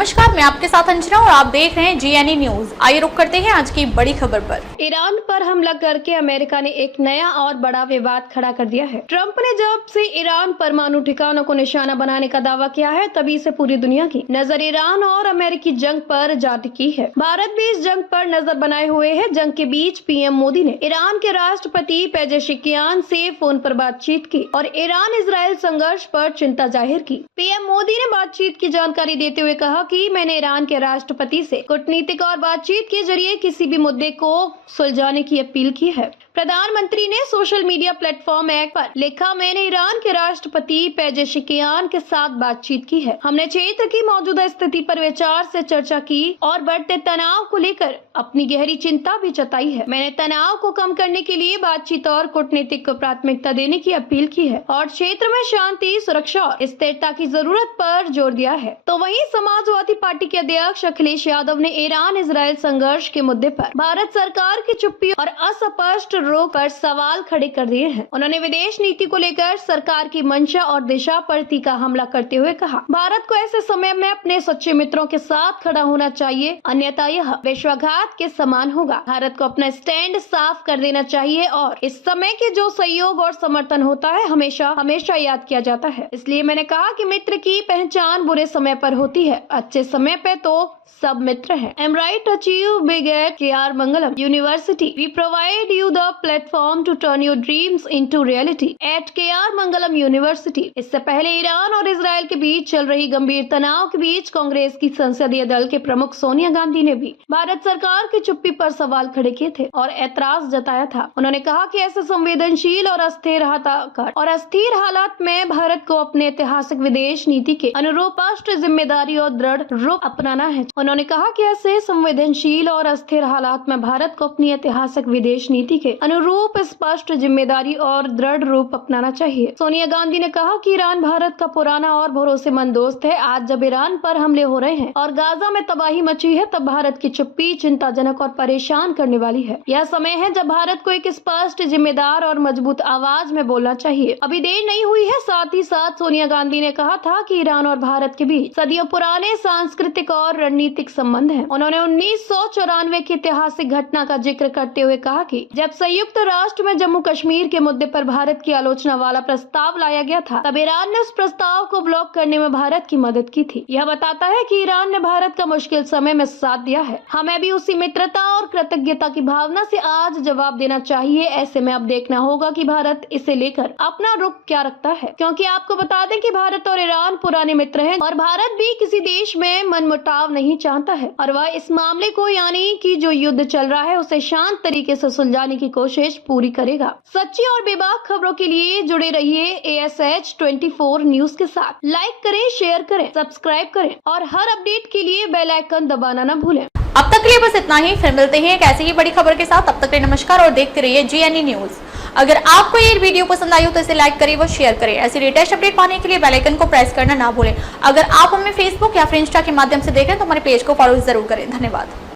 नमस्कार, मैं आपके साथ अंजना और आप देख रहे हैं GNE न्यूज। आइए रुक करते हैं आज की बड़ी खबर पर। ईरान पर हमला करके अमेरिका ने एक नया और बड़ा विवाद खड़ा कर दिया है। ट्रंप ने जब से ईरान परमाणु ठिकानों को निशाना बनाने का दावा किया है, तभी से पूरी दुनिया की नजर ईरान और अमेरिकी जंग पर जा टिकी है। भारत भी इस जंग पर नजर बनाए हुए है। जंग के बीच पीएम मोदी ने ईरान के राष्ट्रपति पेजेशिकियान से फोन पर बातचीत की और ईरान इजराइल संघर्ष पर चिंता जाहिर की। पीएम मोदी ने बातचीत की जानकारी देते हुए कहा कि मैंने ईरान के राष्ट्रपति से कूटनीतिक और बातचीत के जरिए किसी भी मुद्दे को सुलझाने की अपील की है। प्रधानमंत्री ने सोशल मीडिया प्लेटफॉर्म एक्स पर लिखा, मैंने ईरान के राष्ट्रपति पेजेशिकियान के साथ बातचीत की है। हमने क्षेत्र की मौजूदा स्थिति पर विचार से चर्चा की और बढ़ते तनाव को लेकर अपनी गहरी चिंता भी जताई है। मैंने तनाव को कम करने के लिए बातचीत और कूटनीतिक को प्राथमिकता देने की अपील की है और क्षेत्र में शांति, सुरक्षा और स्थिरता की जरूरत पर जोर दिया है। तो वहीं समाजवादी पार्टी के अध्यक्ष अखिलेश यादव ने ईरान इजराइल संघर्ष के मुद्दे पर भारत सरकार की चुप्पी और असस्पष्ट रुख पर सवाल खड़े कर दिए हैं। उन्होंने विदेश नीति को लेकर सरकार की मंशा और दिशा पर तीखा हमला करते हुए कहा, भारत को ऐसे समय में अपने सच्चे मित्रों के साथ खड़ा होना चाहिए, अन्यथा यह विश्वासघात के समान होगा। भारत को अपना स्टैंड साफ कर देना चाहिए और इस समय के जो सहयोग और समर्थन होता है हमेशा हमेशा याद किया जाता है। इसलिए मैंने कहा कि मित्र की पहचान बुरे समय पर होती है, अच्छे समय पे तो सब मित्र हैं। Aim right achieve big at KR Mangalam university. We provide you the platform to turn your dreams into reality at KR Mangalam university. इससे पहले ईरान और इजराइल के बीच चल रही गंभीर तनाव के बीच कांग्रेस की संसदीय दल के प्रमुख सोनिया गांधी ने भी भारत सरकार की चुप्पी पर सवाल खड़े किए थे और ऐतराज जताया था। उन्होंने कहा कि ऐसे संवेदनशील और अस्थिर हालात में भारत को अपने ऐतिहासिक विदेश नीति के अनुरूप राष्ट्र जिम्मेदारी और दृढ़ रूप अपनाना है। उन्होंने कहा कि ऐसे संवेदनशील और अस्थिर हालात में भारत को अपनी ऐतिहासिक विदेश नीति के अनुरूप स्पष्ट जिम्मेदारी और दृढ़ रूप अपनाना चाहिए। सोनिया गांधी ने कहा कि ईरान भारत का पुराना और भरोसेमंद दोस्त है। आज जब ईरान पर हमले हो रहे हैं और गाजा में तबाही मची है, तब भारत की चुप्पी चिंताजनक और परेशान करने वाली है। यह समय है जब भारत को एक स्पष्ट, जिम्मेदार और मजबूत आवाज में बोलना चाहिए। अभी देर नहीं हुई है। साथ ही साथ सोनिया गांधी ने कहा था कि ईरान और भारत के बीच सदियों पुराने सांस्कृतिक और रणनीतिक संबंध हैं। उन्होंने 1994 की ऐतिहासिक घटना का जिक्र करते हुए कहा कि जब संयुक्त राष्ट्र में जम्मू कश्मीर के मुद्दे पर भारत की आलोचना वाला प्रस्ताव लाया गया था, तब ईरान ने उस प्रस्ताव को ब्लॉक करने में भारत की मदद की थी। यह बताता है कि ईरान ने भारत का मुश्किल समय में साथ दिया है। हमें भी उसी मित्रता और कृतज्ञता की भावना से आज जवाब देना चाहिए। ऐसे में अब देखना होगा कि भारत इसे लेकर अपना रुख क्या रखता है, क्योंकि आपको बता दें कि भारत और ईरान पुराने मित्र हैं और भारत भी किसी देश में मनमुटाव नहीं चाहता है और वह इस मामले को, यानी कि जो युद्ध चल रहा है, उसे शांत तरीके से सुलझाने की कोशिश पूरी करेगा। सच्ची और बेबाक खबरों के लिए जुड़े रहिए ASH 24 न्यूज के साथ। लाइक करें, शेयर करें, सब्सक्राइब करें और हर अपडेट के लिए बेल आइकन दबाना न भूलें। अब तक के लिए बस इतना ही। फिर मिलते हैं एक ऐसी ही बड़ी खबर के साथ। तब तक के लिए नमस्कार और देखते रहिए GNE न्यूज। अगर आपको ये वीडियो पसंद आई हो तो इसे लाइक करें व शेयर करें। ऐसी लेटेस्ट अपडेट पाने के लिए बेल आइकन को प्रेस करना ना भूलें। अगर आप हमें फेसबुक या फिर इंस्टा के माध्यम से देख रहे हैं तो हमारे पेज को फॉलो जरूर करें। धन्यवाद।